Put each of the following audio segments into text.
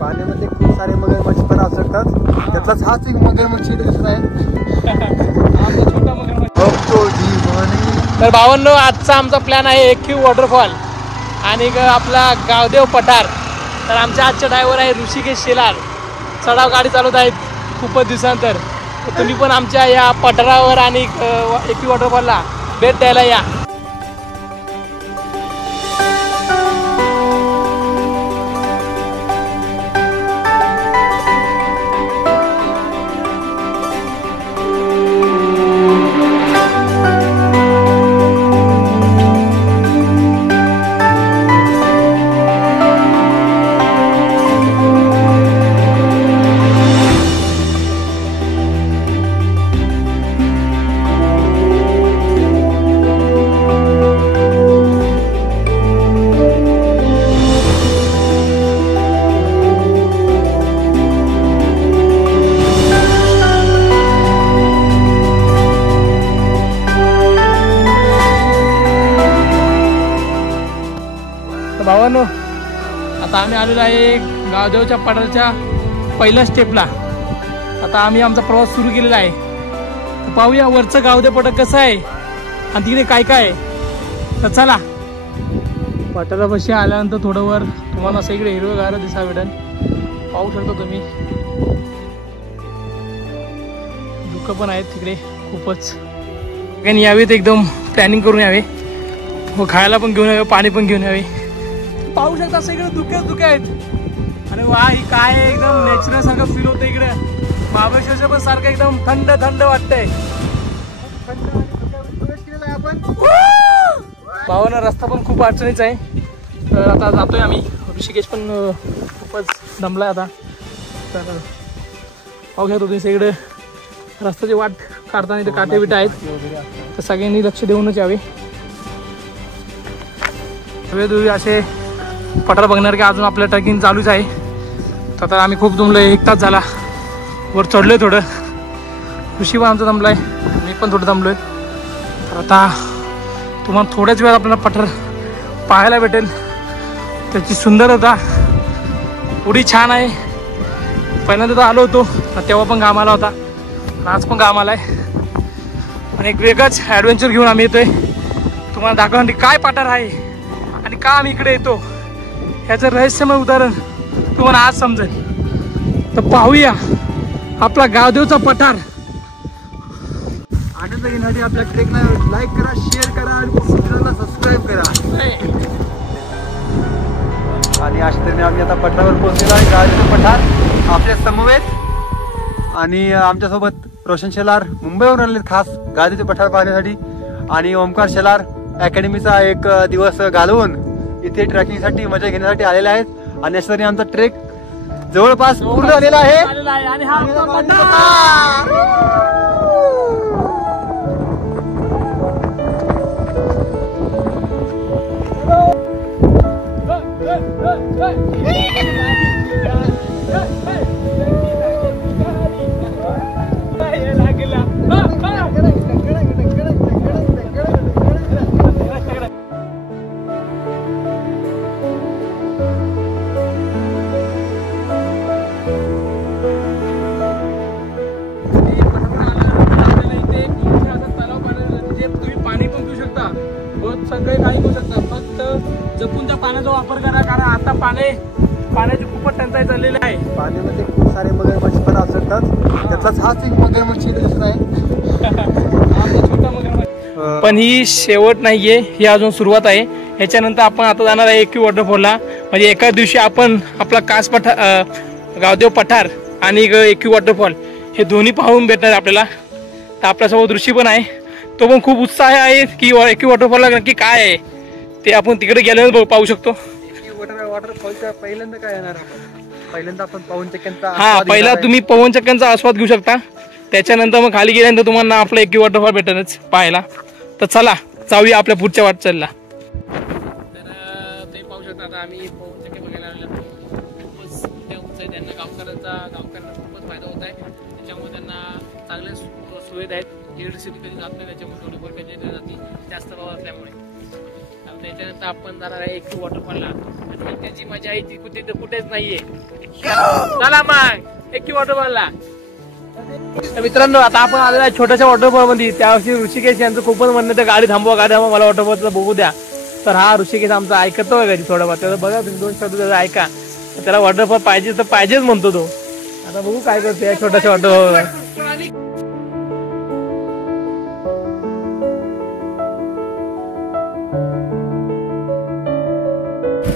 पाण्यामध्ये खूप सारे मगरमच्छ पण असतात, त्यातलाच हाच एक मगरमच्छ दिसत आहे. तर भावांनो, आजचा आमचा प्लॅन आहे एकयू वॉटरफॉल आणि आपला गावदेव पठार. तर आमच्या आजचे ड्रायव्हर आहे ऋषिकेश शेलार. चढाव गाडी चालवत आहेत खूपच दिवसानंतर. तर तुम्ही पण आमच्या या पठारावर आणि एकयू वॉटरफॉलला भेट द्यायला या. भावांनो, आता आम्ही आलेलो आहे गावदेवच्या पठाराच्या पहिल्या स्टेपला. आता आम्ही आमचा प्रवास सुरू केलेला आहे. तर पाहूया वरचं गावदेव पठार कसं आहे आणि तिकडे काय काय आहे. तर चला. पठारापाशी आल्यानंतर थोडं वर तुम्हाला असं इकडे हिरवंगार दिसा भेटेल. पाहू शकता तुम्ही. धुकं पण आहेत तिकडे खूपच. यावेत एकदम प्लॅनिंग करून यावे व खायला पण घेऊन यावे, पाणी पण घेऊन यावे. पाहू शकता सगळे धुके आहेत. आणि वा, ही काय एकदम नॅचरल सारखं फील होतं इकडे. महाबळेश्वरच्या पण सारखं एकदम थंड थंड वाटतंय. भावांनो, रस्ता पण खूप अडचणीचा आहे. तर आता जातोय आम्ही. ऋषिकेश पण खूपच दमलाय आता. तर पाहू शकता तुम्ही सगळे रस्त्याची वाट काढताना इथे काटे बिटे आहेत. तर सगळ्यांनी लक्ष देऊनच यावे. असे पठार बघणार की अजून आपलं ट्रेकिंग चालूच आहे. तर आता आम्ही खूप दमलोय. 1 तास झाला वर चढलोय. थोडं ऋषी पण आमचा दमलाय, मी पण थोडं दमलोय. तर आता तुम्हाला थोड्याच वेळात आपल्याला पठार पाहायला भेटेल. त्याची सुंदरता एवढी छान आहे. पहिल्यांदा तर आलो होतो तेव्हा पण घाम आला होता, आज पण घाम आलाय. आणि एक वेगळंच ॲडव्हेंचर घेऊन आम्ही येतोय तुम्हाला दाखवण्यासाठी काय पठार आहे आणि का आम्ही इकडे येतो. ह्याचं रहस्यमय उदाहरण तुम्हाला आज समजेल. तर पाहूया आपला गावदेवचा पठार. आनंद घेण्यासाठी आपल्या ट्रेकला लाईक करा, शेअर करा आणि चॅनलला सबस्क्राईब करा. आणि अशा तऱ्हेने आम्ही आता पठारावर पोहोचलेलो आहे. गावदेवचा पठार आपल्या समवेत. आणि आमच्यासोबत रोशन शेलार मुंबईवरून आले खास गावदेवचे पठार पाहण्यासाठी. आणि ओमकार शेलार अकॅडमीचा एक दिवस घालवून इथे ट्रेकिंगसाठी मजा घेण्यासाठी आलेले आहेत. आणि अशा तऱ्हेने आमचा ट्रेक जवळपास पूर्ण झालेला आहे. आणि हा सगळे काही करू शकता. फक्त जपून त्या पाण्याचा वापर करा, कारण आता पाण्याची खूपच टंचाई चाललेली आहे. पाण्यामध्ये खूप सारे मगरमच्छ पण असतात, त्यातलाच हाच एक मगरमच्छ दिसत आहे. छोटा मगरमच्छ. पण ही शेवट नाहीये, ही अजून सुरुवात आहे. ह्याच्यानंतर आपण आता जाणार आहे एकयू वॉटरफॉलला. म्हणजे एका दिवशी आपण आपला कास पठार, गावदेव पठार आणि एकयू वॉटरफॉल हे दोन्ही पाहून भेटणार आपल्याला. तर आपल्यासोबत ऋषी पण आहे. तो पण खूप उत्साह आहे की एकयू वॉटरफॉलला नक्की काय आहे ते आपण तिकडे गेल्यावर पाहू शकतो. वॉटरफॉलच्या पहिल्यांदा काय येणार आपण? पहिल्यांदा आपण पवनचक्क्यांचा पहिला तुम्ही पवनचक्क्यांचा आस्वाद घेऊ शकता. त्याच्यानंतर मग खाली गेल्यानंतर तुम्हाला आपलं एकयू वॉटरफॉल भेटेलच पाहायला. तर चला जाऊया आपल्या पुढच्या वाटचालीला. तर ते पाहू शकता आता आम्ही पवनचक्की बघायला आलेलो. खूपच त्या उंच आहे, त्यांना गावकऱ्यांना खूपच फायदा होत आहे. त्याच्यामुळे त्यांना चांगल्या सुविधा आहेत. इलेक्ट्रिसिटी कधी जात नाही, त्याच्यामुळे थोडी वर जाते जास्त प्रवाह असल्यामुळे. याच्यानंतर आपण जाणार आहे एकटी वॉटरफॉलला आणि त्याची मजा आहे ती कुठेच नाहीये. चला मग एकटी वॉटरफॉलला. तर मित्रांनो आता आपण आलेला आहे छोट्याशा वॉटरफॉल मध्ये. त्यावर्षी ऋषिकेश यांचं खूपच म्हणणं तर गाडी थांबवा मला वॉटरफॉलचं बघू द्या. तर हा ऋषिकेश आमचा ऐकतो कधी थोडंफार त्याचं बघा तुम्ही 2 शब्द त्याचा ऐका. त्याला वॉटरफॉल पाहिजे तर पाहिजेच म्हणतो तो. आता बघू काय करतो या छोट्याशा वॉटरफॉल.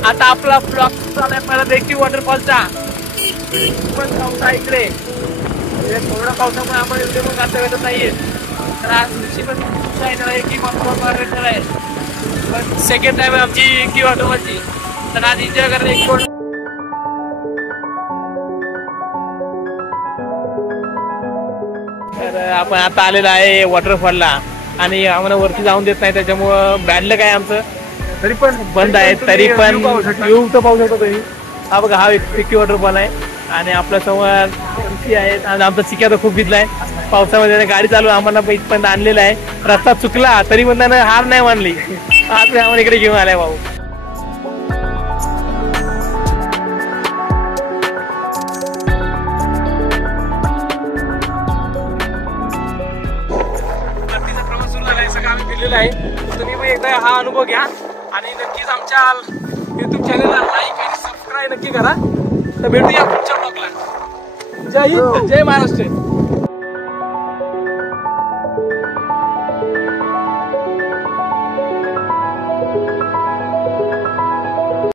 आता आपला ब्लॉग चालू आहे परत एकटी वॉटरफॉलचा. पण पाऊस आहे इकडे. थोडा पावसामुळे आम्हाला एवढे पण गाता भेटत नाहीये. तर आज ऋषी पण आहे त्याला एकटी वॉटरफॉल आहे. पण सेकंड टाइम आमची एकटी वॉटरफॉलची. तर आज एन्जॉय करायला एकटी. तर आपण आता आलेलो आहे वॉटरफॉलला आणि आम्हाला वरती जाऊन देत नाही त्याच्यामुळं बॅडलं काय आमचं तरी पण बंद आहे. तरी पण येऊ तर पाहू शकतो तुम्ही. हा बघा हा एकटी वॉटरफॉल आहे आणि आपल्या समोर ऋषी आहेत आणि आमचा चिक्या तर खूप भिजलाय पावसामध्ये. गाडी चालू आम्हाला इथपर्यंत आणलेला आहे. रस्ता चुकला तरी पण त्यानं हार नाही मानली. आज आम्हाला इकडे घेऊन आलाय भाऊ. प्रवास सुरू झाला आहे सगळं आम्ही फिरलेलं आहे. तुम्ही पण एकदा हा अनुभव घ्या आणि नक्कीच आमच्या युट्यूब चॅनलला लाईक आणि सबस्क्राईब नक्की करा. तर भेटूया पुढच्या ब्लॉगला. जय हिंद जय महाराष्ट्र.